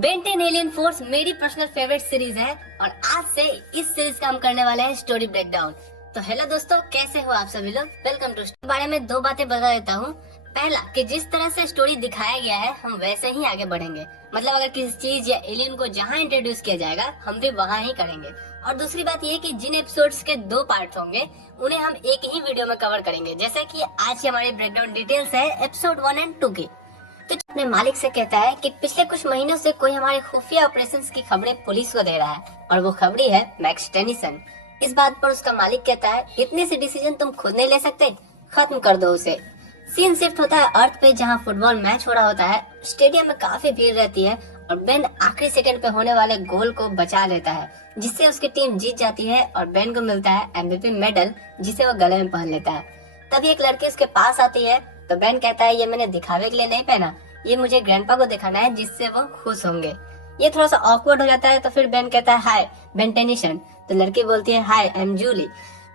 Ben 10 alien force मेरी personal favourite series है और आज से इस सीरीज का हम करने वाले हैं स्टोरी ब्रेकडाउन। तो हेलो दोस्तों, कैसे हो आप सभी लोग। वेलकम टू बारे में दो बातें बता देता हूँ। पहला कि जिस तरह से स्टोरी दिखाया गया है हम वैसे ही आगे बढ़ेंगे, मतलब अगर किसी चीज या एलियन को जहाँ इंट्रोड्यूस किया जाएगा हम भी वहाँ ही करेंगे। और दूसरी बात ये कि जिन एपिसोड्स के दो पार्ट होंगे उन्हें हम एक ही वीडियो में कवर करेंगे, जैसे कि आज की हमारी ब्रेकडाउन डिटेल्स है एपिसोड 1 और 2 की। तो अपने मालिक से कहता है कि पिछले कुछ महीनों से कोई हमारे खुफिया ऑपरेशंस की खबरें पुलिस को दे रहा है और वो खबरी है मैक्स टेनिसन। इस बात पर उसका मालिक कहता है इतने से डिसीजन तुम खुद नहीं ले सकते, खत्म कर दो उसे। सीन शिफ्ट होता है अर्थ पे जहाँ फुटबॉल मैच हो रहा होता है। स्टेडियम में काफी भीड़ रहती है और बेन आखिरी सेकंड पे होने वाले गोल को बचा लेता है, जिससे उसकी टीम जीत जाती है और बेन को मिलता है MVP मेडल, जिसे वो गले में पहन लेता है। तभी एक लड़की उसके पास आती है तो बेन कहता है ये मैंने दिखावे के लिए नहीं पहना, ये मुझे ग्रैंडपा को दिखाना है जिससे वो खुश होंगे। ये थोड़ा सा ऑकवर्ड हो जाता है तो फिर बेन कहता है हाय बेन टेनिसन। तो लड़की बोलती है हाय आई एम जूली,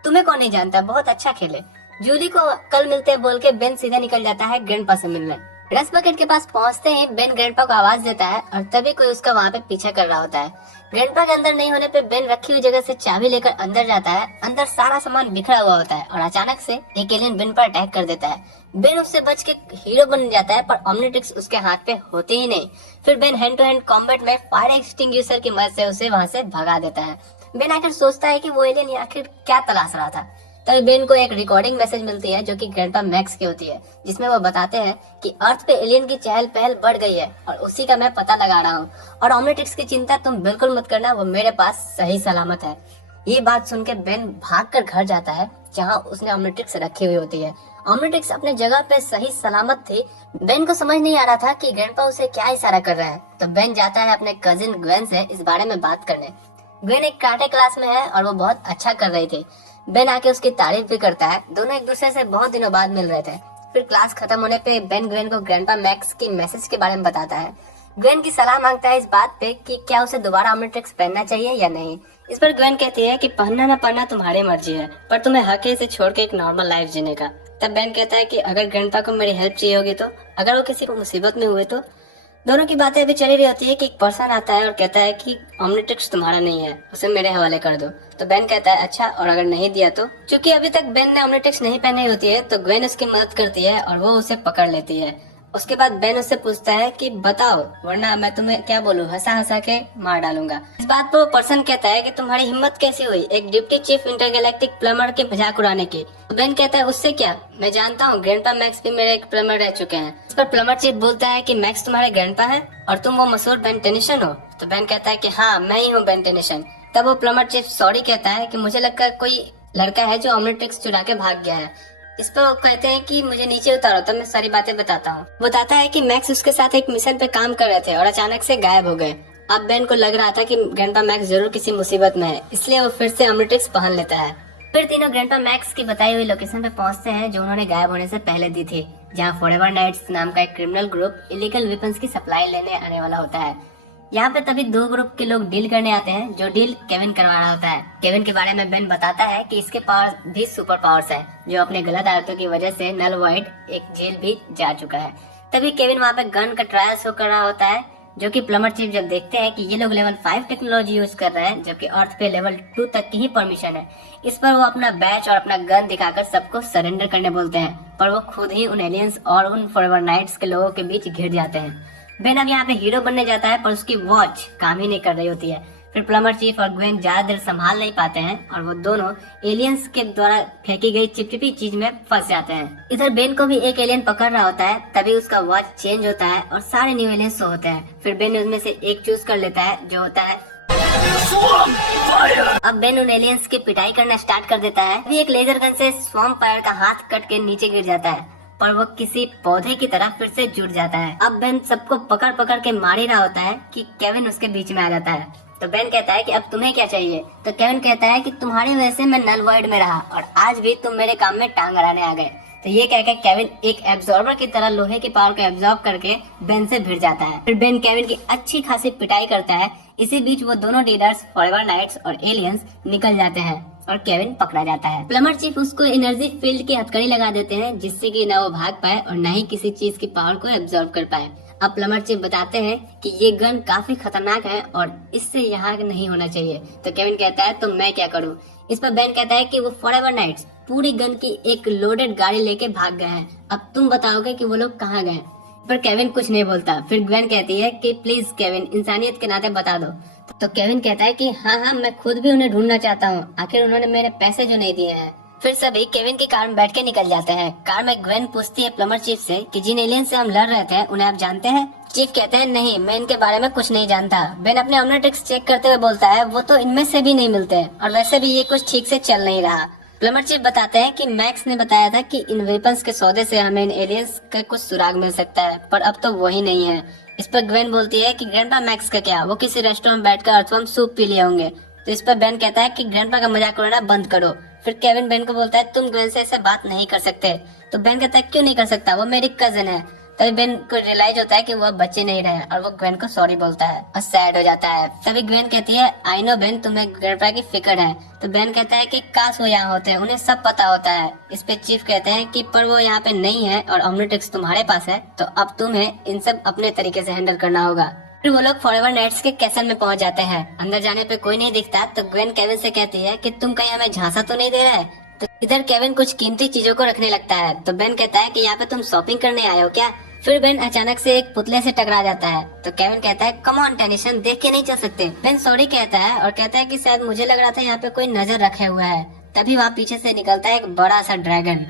तुम्हें कौन नहीं जानता, बहुत अच्छा खेले। जूली को कल मिलते हैं बोल के बेन सीधा निकल जाता है ग्रैंडपा से मिलने। रस बकेट के पास पहुंचते ही बेन ग्रैंडपा को आवाज देता है और तभी कोई उसका वहाँ पे पीछा कर रहा होता है। ग्रैंडपा के अंदर नहीं होने पे बेन रखी हुई जगह से चाबी लेकर अंदर जाता है। अंदर सारा सामान बिखरा हुआ होता है और अचानक से एक एलियन बेन पर अटैक कर देता है। बेन उससे बच के हीरो बन जाता है पर ओमनिट्रिक्स उसके हाथ पे होती ही नहीं। फिर बेन हैंड टू हैंड कॉम्बैट में फायर एक्सटिंग्विशर की मदद से उसे वहाँ से भगा देता है। बेन आखिर सोचता है कि वो एलियन आखिर क्या तलाश रहा था। तभी बेन को एक रिकॉर्डिंग मैसेज मिलती है जो कि ग्रैंडपा मैक्स की होती है, जिसमें वो बताते हैं कि अर्थ पे एलियन की चहल पहल बढ़ गई है और उसी का मैं पता लगा रहा हूँ और ओमनिट्रिक्स की चिंता तुम बिल्कुल मत करना, वो मेरे पास सही सलामत है। ये बात सुन के बेन भागकर घर जाता है जहाँ उसने ओमनिट्रिक्स रखी हुई होती है। ओमनिट्रिक्स अपने जगह पे सही सलामत थी। बेन को समझ नहीं आ रहा था कि ग्रैंडपा उसे क्या इशारा कर रहा है, तो बेन जाता है अपने कजिन ग्वेन से इस बारे में बात करने। ग्वेन एक कराटे क्लास में है और वो बहुत अच्छा कर रही थी। बेन आके उसकी तारीफ भी करता है। दोनों एक दूसरे से बहुत दिनों बाद मिल रहे थे। फिर क्लास खत्म होने पे बेन ग्वेन को ग्रैंडपा मैक्स की मैसेज के बारे में बताता है। ग्वेन की सलाह मांगता है इस बात पे कि क्या उसे दोबारा ओमनिट्रिक्स पहनना चाहिए या नहीं। इस पर ग्वेन कहती है कि पहनना न पहनना तुम्हारी मर्जी है, पर तुम्हें हक है इसे छोड़ के एक नॉर्मल लाइफ जीने का। तब बेन कहता है कि अगर ग्रैंडपा को मेरी हेल्प चाहिए होगी तो, अगर वो किसी मुसीबत में हुए तो। दोनों की बातें अभी चली रही होती है कि एक पर्सन आता है और कहता है कि ओमनिट्रिक्स तुम्हारा नहीं है, उसे मेरे हवाले कर दो। तो बेन कहता है अच्छा, और अगर नहीं दिया तो। क्योंकि अभी तक बेन ने ओमनिट्रिक्स नहीं पहनी होती है तो ग्वेन उसकी मदद करती है और वो उसे पकड़ लेती है। उसके बाद बेन उससे पूछता है कि बताओ वरना मैं तुम्हें क्या बोलूं, हंसा हंसा के मार डालूंगा। इस बात पर वो पर्सन कहता है कि तुम्हारी हिम्मत कैसी हुई एक डिप्टी चीफ इंटरगैलेक्टिक प्लम्बर के मजाक उड़ाने की। तो बेन कहता है उससे क्या, मैं जानता हूँ ग्रैंडपा मैक्स भी मेरे एक प्लम्बर रह चुके हैं। इस पर प्लम्बर चीफ बोलता है कि मैक्स तुम्हारे ग्रैंडपा है और तुम वो मशहूर बेन टेनिसन हो। तो बेन कहता है कि हाँ मैं ही हूँ बेन टेनिसन। तब वो प्लम्बर चीफ सॉरी कहता है कि मुझे लगता है कोई लड़का है जो ओमनिट्रिक्स चुरा के भाग गया है। इस पर वो कहते हैं कि मुझे नीचे उतारो तब मैं सारी बातें बताता हूँ। बताता है कि मैक्स उसके साथ एक मिशन पे काम कर रहे थे और अचानक से गायब हो गए। अब बेन को लग रहा था कि ग्रैंडपा मैक्स जरूर किसी मुसीबत में है, इसलिए वो फिर से ओमनिट्रिक्स पहन लेता है। फिर तीनों ग्रैंडपा मैक्स की बताई हुई लोकेशन पे पहुंचते हैं जो उन्होंने गायब होने से पहले दी थी, जहाँ फॉरएवर नाइट्स नाम का एक क्रिमिनल ग्रुप इलीगल वेपन्स की सप्लाई लेने आने वाला होता है। यहाँ पे तभी दो ग्रुप के लोग डील करने आते हैं, जो डील केविन करवा रहा होता है। केविन के बारे में बेन बताता है कि इसके पास भी सुपर पावर्स है, जो अपने गलत आदतों की वजह से नल वाइड एक जेल भी जा चुका है। तभी केविन वहाँ पे गन का ट्रायल शो कर रहा होता है, जो कि प्लम्बर चीफ जब देखते हैं कि ये लोग लेवल 5 टेक्नोलॉजी यूज कर रहे हैं जबकि अर्थ पे लेवल 2 तक की ही परमिशन है। इस पर वो अपना बैच और अपना गन दिखाकर सबको सरेंडर करने बोलते हैं, पर वो खुद ही उन एलियंस और उन फॉरएवर नाइट्स के लोगों के बीच घिर जाते हैं। बेन अब यहाँ पे हीरो बनने जाता है पर उसकी वॉच काम ही नहीं कर रही होती है। फिर प्लम्बर चीफ और ग्वेन ज्यादा देर संभाल नहीं पाते हैं और वो दोनों एलियंस के द्वारा फेंकी गई चिपचिपी चीज में फंस जाते हैं। इधर बेन को भी एक एलियन पकड़ रहा होता है, तभी उसका वॉच चेंज होता है और सारे न्यू एलियंस शो होते हैं। फिर बेन उनमें से एक चूज कर लेता है जो होता है अब बेन उन एलियंस की पिटाई करना स्टार्ट कर देता है। अभी एक लेजर गन से स्वॉम्प फायर का हाथ कट के नीचे गिर जाता है, पर वो किसी पौधे की तरह फिर से जुट जाता है। अब बेन सबको पकड़ पकड़ के मार ही रहा होता है कि केविन उसके बीच में आ जाता है। तो बेन कहता है कि अब तुम्हें क्या चाहिए। तो केविन कहता है कि तुम्हारी वजह से मैं नल वर्ल्ड में रहा और आज भी तुम मेरे काम में टांग अड़ाने आ गए। तो ये कहकर केविन एक एब्जॉर्बर की तरह लोहे की पावर को एब्जॉर्ब करके बेन से भिड़ जाता है। फिर बेन केविन की अच्छी खासी पिटाई करता है। इसी बीच वो दोनों लीडर्स फॉरएवर नाइट्स और एलियंस निकल जाते हैं और केविन पकड़ा जाता है। प्लम्बर चीफ उसको एनर्जी फील्ड की हथकड़ी लगा देते हैं, जिससे कि न वो भाग पाए और न ही किसी चीज की पावर को एब्जॉर्ब कर पाए। अब प्लम्बर चीफ बताते हैं कि ये गन काफी खतरनाक है और इससे यहाँ नहीं होना चाहिए। तो केविन कहता है तो मैं क्या करूँ। इस पर बेन कहता है कि वो फॉरएवर नाइट्स पूरी गन की एक लोडेड गाड़ी लेके भाग गए हैं, अब तुम बताओगे कि वो लोग कहाँ गए। पर केविन कुछ नहीं बोलता। फिर ग्वेन कहती है कि प्लीज केविन, इंसानियत के नाते बता दो। तो केविन कहता है कि हाँ, मैं खुद भी उन्हें ढूंढना चाहता हूँ, आखिर उन्होंने मेरे पैसे जो नहीं दिए हैं। फिर सभी केविन की कार में बैठ के निकल जाते हैं। कार में ग्वेन पूछती है प्लम्बर चीफ से कि जिन एलियन से हम लड़ रहे थे उन्हें आप जानते हैं। चीफ कहते हैं नहीं, मैं इनके बारे में कुछ नहीं जानता। बेन अपने ऑमलेट्रिक्स चेक करते हुए बोलता है वो तो इनमें से भी नहीं मिलते और वैसे भी ये कुछ ठीक से चल नहीं रहा। प्लम्बर चीफ बताते हैं कि मैक्स ने बताया था कि इन वेपन्स के सौदे से हमें इन एलियंस का कुछ सुराग मिल सकता है, पर अब तो वही नहीं है। इस पर ग्वेन बोलती है कि ग्रैंडपा मैक्स का क्या, वो किसी रेस्टोरेंट में बैठकर अर्थवर्म सूप पी लिए होंगे। तो इस पर बेन कहता है कि ग्रैंडपा का मजाक उड़ाना बंद करो। फिर केविन बेन को बोलता है तुम ग्वेन से ऐसे बात नहीं कर सकते। तो बेन कहता है क्यों नहीं कर सकता, वो मेरी कजन है। तभी बेन को रियलाइज होता है कि वो बच्चे नहीं रहे और वो ग्वेन को सॉरी बोलता है और सैड हो जाता है। तभी ग्वेन कहती है आई नो बेन, तुम्हें ग्रैंडपा की फिक्र है। तो बेन कहता है कि काश वो यहाँ होते, उन्हें सब पता होता है। इस पे चीफ कहते हैं कि पर वो यहाँ पे नहीं है और ऑमलेट्रिक्स तुम्हारे पास है, तो अब तुम्हें इन सब अपने तरीके से हैंडल करना होगा। फिर वो लोग फॉरएवर नाइट्स के कैसल में पहुंच जाते हैं। अंदर जाने पे कोई नहीं दिखता तो ग्वेन केविन से कहती है कि तुम कहीं हमें झांसा तो नहीं दे रहा है। तो इधर केविन कुछ कीमती चीजों को रखने लगता है। तो बेन कहता है कि यहाँ पे तुम शॉपिंग करने आए हो क्या। फिर बेन अचानक से एक पुतले से टकरा जाता है। तो केविन कहता है कम ऑन टेनिशन, देख के नहीं चल सकते। बेन सॉरी कहता है और कहता है कि शायद मुझे लग रहा था यहाँ पे कोई नजर रखे हुआ है। तभी वहाँ पीछे से निकलता है एक बड़ा सा ड्रैगन।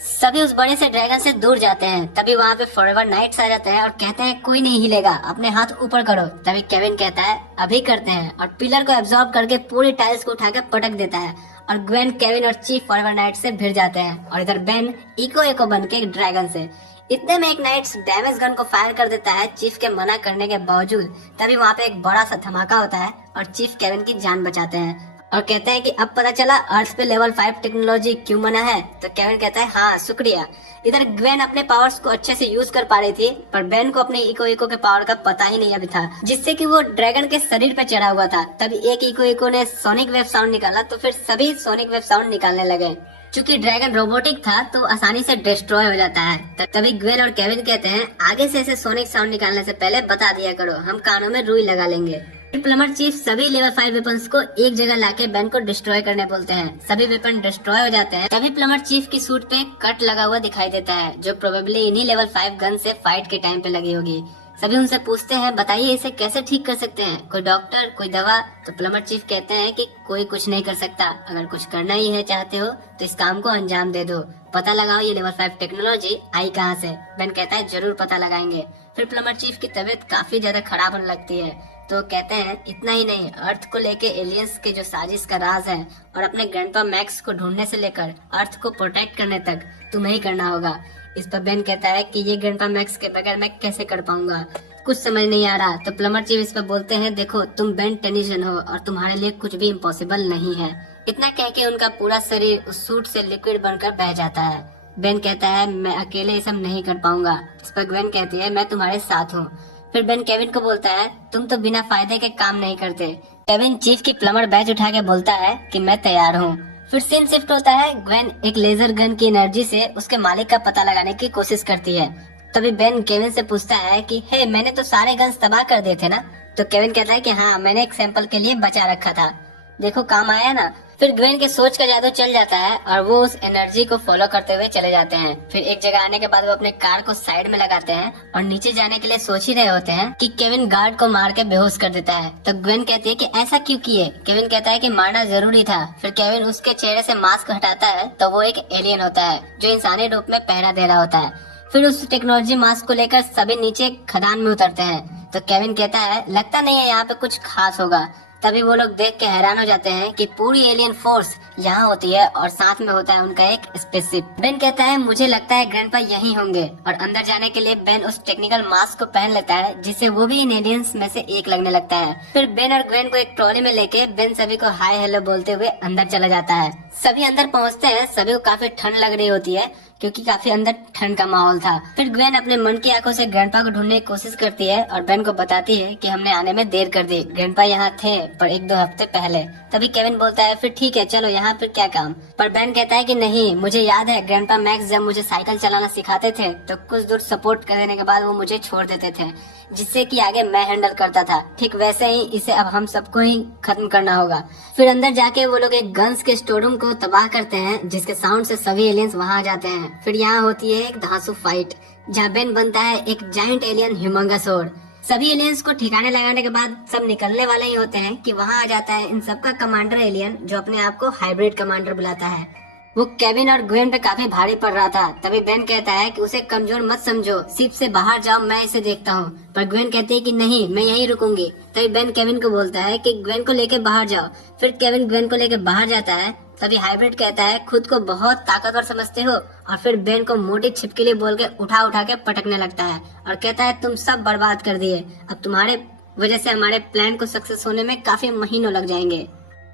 सभी उस बड़े से ड्रैगन से दूर जाते हैं। तभी वहाँ पे फॉरएवर नाइट्स आ जाते हैं और कहते हैं कोई नहीं हिलेगा, अपने हाथ ऊपर करो। तभी केविन कहता है अभी करते हैं और पिलर को एब्जॉर्ब करके पूरी टाइल्स को उठाकर पटक देता है और ग्वेन, केविन और चीफ फॉरएवर नाइट्स से भिड़ जाते हैं। और इधर बेन इको बन के ड्रैगन से। इतने में एक नाइट्स डैमेज गन को फायर कर देता है चीफ के मना करने के बावजूद। तभी वहाँ पे एक बड़ा सा धमाका होता है और चीफ केविन की जान बचाते हैं और कहते हैं कि अब पता चला अर्थ पे लेवल 5 टेक्नोलॉजी क्यों मना है। तो केविन कहता है हाँ शुक्रिया। इधर ग्वेन अपने पावर्स को अच्छे से यूज कर पा रही थी, पर बेन को अपने इको के पावर का पता ही नहीं अभी था, जिससे कि वो ड्रैगन के शरीर पे चढ़ा हुआ था। तभी एक इको ने सोनिक वेव साउंड निकाला तो फिर सभी सोनिक वेव साउंड निकालने लगे। चूंकि ड्रैगन रोबोटिक था तो आसानी से डिस्ट्रॉय हो जाता है। तभी ग्वेन और केविन कहते हैं आगे से ऐसे सोनिक साउंड निकालने से पहले बता दिया करो, हम कानों में रुई लगा लेंगे। फिर प्लम्बर चीफ सभी लेवल 5 वेपन्स को एक जगह लाके बेन को डिस्ट्रॉय करने बोलते हैं। सभी वेपन डिस्ट्रॉय हो जाते हैं। तभी प्लम्बर चीफ की सूट पे कट लगा हुआ दिखाई देता है, जो प्रोबेबली इन्हीं लेवल 5 गन से फाइट के टाइम पे लगी होगी। सभी उनसे पूछते हैं बताइए इसे कैसे ठीक कर सकते हैं, कोई डॉक्टर, कोई दवा। तो प्लम्बर चीफ कहते हैं कि कोई कुछ नहीं कर सकता, अगर कुछ करना ही है चाहते हो तो इस काम को अंजाम दे दो, पता लगाओ ये लेवल 5 टेक्नोलॉजी आई कहाँ से। बेन कहता है जरूर पता लगाएंगे। फिर प्लम्बर चीफ की तबीयत काफी ज्यादा खराब होने लगती है। तो कहते हैं इतना ही नहीं, अर्थ को लेके एलियंस के जो साजिश का राज है और अपने ग्रैंडपा मैक्स को ढूंढने से लेकर अर्थ को प्रोटेक्ट करने तक तुम्हें ही करना होगा। इस पर बेन कहता है कि ये ग्रैंडपा मैक्स के बगैर मैं कैसे कर पाऊंगा, कुछ समझ नहीं आ रहा। तो प्लम्बर चीफ इस पर बोलते हैं देखो तुम बेन टेनिशन हो और तुम्हारे लिए कुछ भी इम्पॉसिबल नहीं है। इतना कह के उनका पूरा शरीर उस सूट से लिक्विड बनकर बह जाता है। बेन कहता है मैं अकेले ये सब नहीं कर पाऊंगा। इस पर ग्वेन कहती है मैं तुम्हारे साथ हूँ। फिर बेन केविन को बोलता है तुम तो बिना फायदे के काम नहीं करते। केविन चीफ की प्लम्बर बैच उठा के बोलता है कि मैं तैयार हूँ। फिर सीन शिफ्ट होता है। ग्वेन एक लेजर गन की एनर्जी से उसके मालिक का पता लगाने की कोशिश करती है। तभी बेन केविन से पूछता है कि हे मैंने तो सारे गन्स तबाह कर दिए थे ना। तो केविन कहता है कि हाँ मैंने एक सैंपल के लिए बचा रखा था, देखो काम आया ना। फिर ग्वेन के सोच का जादू चल जाता है और वो उस एनर्जी को फॉलो करते हुए चले जाते हैं। फिर एक जगह आने के बाद वो अपने कार को साइड में लगाते हैं और नीचे जाने के लिए सोच ही रहे होते हैं कि केविन गार्ड को मार के बेहोश कर देता है। तो ग्वेन कहती है कि ऐसा क्यों किए। केविन कहता है कि मारना जरूरी था। फिर केविन उसके चेहरे से मास्क हटाता है तो वो एक एलियन होता है जो इंसानी रूप में पहरा दे रहा होता है। फिर उस टेक्नोलॉजी मास्क को लेकर सभी नीचे खदान में उतरते हैं। तो केविन कहता है लगता नहीं है यहाँ पे कुछ खास होगा। तभी वो लोग देख के हैरान हो जाते हैं कि पूरी एलियन फोर्स यहाँ होती है और साथ में होता है उनका एक स्पेसशिप। बेन कहता है मुझे लगता है ग्रैंडपा यहीं होंगे और अंदर जाने के लिए बेन उस टेक्निकल मास्क को पहन लेता है जिससे वो भी इन एलियंस में से एक लगने लगता है। फिर बेन और ग्वेन को एक ट्रॉली में लेके बेन सभी को हाय हेलो बोलते हुए अंदर चला जाता है। सभी अंदर पहुँचते हैं। सभी को काफी ठंड लग रही होती है क्योंकि काफी अंदर ठंड का माहौल था। फिर ग्वेन अपने मन की आंखों से ग्रैंडपा को ढूंढने की कोशिश करती है और बेन को बताती है कि हमने आने में देर कर दी, ग्रैंडपा यहाँ थे पर 1-2 हफ्ते पहले। तभी केविन बोलता है फिर ठीक है चलो, यहाँ फिर क्या काम। पर बेन कहता है कि नहीं, मुझे याद है ग्रैंडपा मैक्स जब मुझे साइकिल चलाना सिखाते थे तो कुछ दूर सपोर्ट कर देने के बाद वो मुझे छोड़ देते थे, जिससे कि आगे मैं हैंडल करता था। ठीक वैसे ही इसे अब हम सबको ही खत्म करना होगा। फिर अंदर जाके वो लोग एक गन्स के स्टोर रूम को तबाह करते हैं, जिसके साउंड से सभी एलियंस वहां आ जाते हैं। फिर यहाँ होती है एक धांसू फाइट, जहाँ बेन बनता है एक जायंट एलियन ह्यूमंगसौर। सभी एलियंस को ठिकाने लगाने के बाद सब निकलने वाले ही होते हैं कि वहां आ जाता है इन सबका कमांडर एलियन, जो अपने आप को हाइब्रिड कमांडर बुलाता है। वो केविन और ग्वेन पे काफी भारी पड़ रहा था। तभी बेन कहता है कि उसे कमजोर मत समझो, शिप से बाहर जाओ, मैं इसे देखता हूँ। पर ग्वेन कहती है कि नहीं, मैं यहीं रुकूंगी। तभी बेन केविन को बोलता है कि ग्वेन को लेके बाहर जाओ। फिर केविन ग्वेन को लेके बाहर जाता है। तभी हाइब्रिड कहता है खुद को बहुत ताकतवर समझते हो, और फिर बेन को मोटी छिपकली बोल के उठा उठा के पटकने लगता है और कहता है तुम सब बर्बाद कर दिए, अब तुम्हारे वजह से हमारे प्लान को सक्सेस होने में काफी महीनों लग जाएंगे।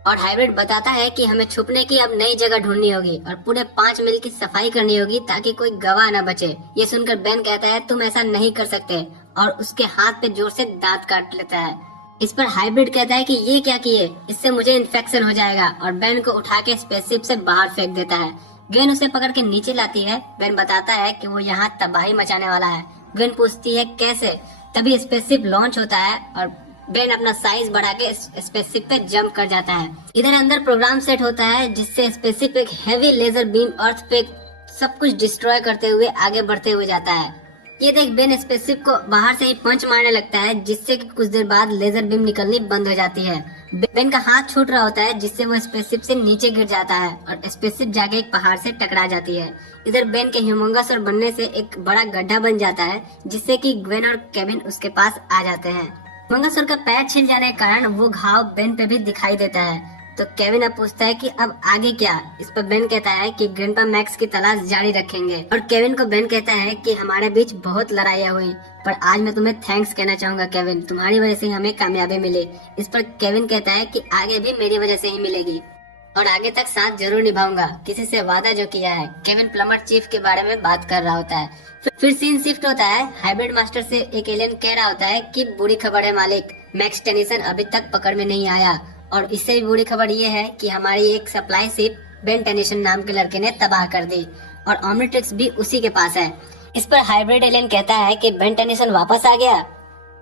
और हाइब्रिड बताता है कि हमें छुपने की अब नई जगह ढूंढनी होगी और पूरे 5 मील की सफाई करनी होगी ताकि कोई गवाह न बचे। ये सुनकर बेन कहता है तुम ऐसा नहीं कर सकते, और उसके हाथ पे जोर से दांत काट लेता है। इस पर हाइब्रिड कहता है कि ये क्या किए, इससे मुझे इन्फेक्शन हो जाएगा, और बेन को उठा के स्पेसशिप से बाहर फेंक देता है। ग्वेन उसे पकड़ के नीचे लाती है। बेन बताता है कि वो यहाँ तबाही मचाने वाला है। ग्वेन पूछती है कैसे। तभी स्पेसशिप लॉन्च होता है और बेन अपना साइज बढ़ा के स्पेसशिप पे जंप कर जाता है। इधर अंदर प्रोग्राम सेट होता है, जिससे स्पेसशिप एक हेवी लेजर बीम अर्थ पे सब कुछ डिस्ट्रॉय करते हुए आगे बढ़ते हुए जाता है। ये देख बेन स्पेसशिप को बाहर से ही पंच मारने लगता है, जिससे कि कुछ देर बाद लेजर बीम निकलनी बंद हो जाती है। बेन का हाथ छूट रहा होता है, जिससे वो स्पेसशिप से नीचे गिर जाता है और स्पेसशिप जाके एक पहाड़ से टकरा जाती है। इधर बेन के ह्यूमंगसौर बनने से एक बड़ा गड्ढा बन जाता है, जिससे कि ग्वेन और केविन उसके पास आ जाते हैं। ह्यूमंगसौर का पैर छिल जाने के कारण वो घाव बेन पे भी दिखाई देता है। तो केविन अब पूछता है कि अब आगे क्या। इस पर बेन कहता है कि ग्रैंडपा मैक्स की तलाश जारी रखेंगे, और केविन को बेन कहता है कि हमारे बीच बहुत लड़ाइयाँ हुई, पर आज मैं तुम्हें थैंक्स कहना चाहूंगा केविन, तुम्हारी वजह से हमें कामयाबी मिली। इस पर केविन कहता है कि आगे भी मेरी वजह से ही मिलेगी और आगे तक साथ जरूर निभाऊंगा, किसी से वादा जो किया है। केविन प्लमर चीफ के बारे में बात कर रहा होता है। फिर सीन शिफ्ट होता है। हाइब्रिड मास्टर से एक एलियन कह रहा होता है कि बुरी खबर है मालिक, मैक्स टेनिसन अभी तक पकड़ में नहीं आया, और इससे भी बुरी खबर ये है कि हमारी एक सप्लाई शिप बेन टेनिसन नाम के लड़के ने तबाह कर दी, और ओमनिट्रिक्स भी उसी के पास है। इस पर हाइब्रिड एलियन कहता है कि बेन टेनिसन वापस आ गया,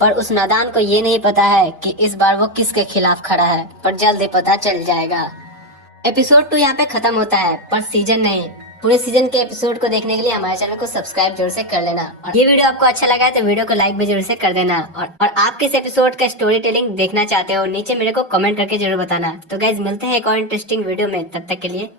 पर उस नादान को ये नहीं पता है कि इस बार वो किसके खिलाफ खड़ा है, पर जल्द ही पता चल जाएगा। एपिसोड 2 यहाँ पे खत्म होता है, पर सीजन नहीं। पूरे सीजन के एपिसोड को देखने के लिए हमारे चैनल को सब्सक्राइब जरूर से कर लेना, और ये वीडियो आपको अच्छा लगा है तो वीडियो को लाइक भी जरूर से कर देना, और आप किस एपिसोड का स्टोरी टेलिंग देखना चाहते हो नीचे मेरे को कमेंट करके जरूर बताना। तो गाइज मिलते हैं एक और इंटरेस्टिंग वीडियो में, तब तक के लिए